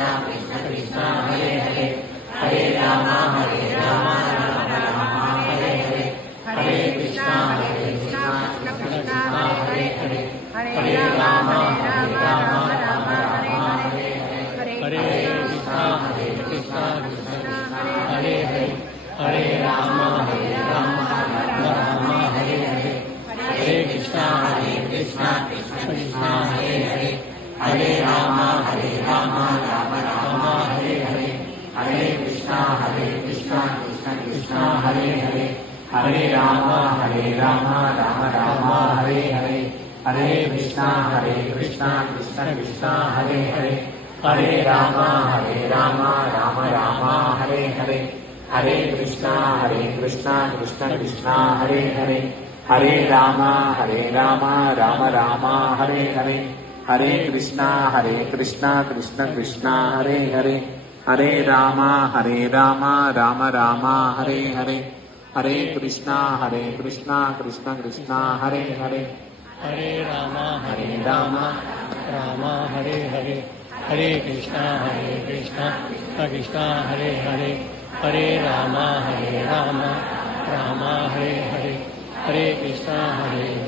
Krishna Krishna Hare Hare Hare Ram Ram Ram Hare Hare Hare Krishna Krishna Krishna Hare Hare Hare Ram Ram Ram Hare Hare Hare Krishna Krishna Krishna Hare Hare Hare Ram Ram Ram Hare Hare Hare Krishna Krishna Krishna Hare Hare Hare Ram Ram Ram Hare Hare Hare Krishna Krishna Krishna Hare Hare Hare Ram Ram Ram Hare Hare Hare Krishna Krishna Krishna Krishna Hare Hare Hare Ram Ram Ram Hare Hare Hare Krishna Krishna Krishna Krishna Hare Hare Hare Ram Ram Ram Hare Hare Hare Krishna Krishna Krishna Krishna Hare Hare Hare Ram Ram Ram Hare Hare Hare Krishna Krishna Krishna Krishna Hare Hare Hare Ram Ram Hare Hare Hare Krishna Krishna Hare Hare Hare Ram Ram Hare Hare Hare Krishna Hare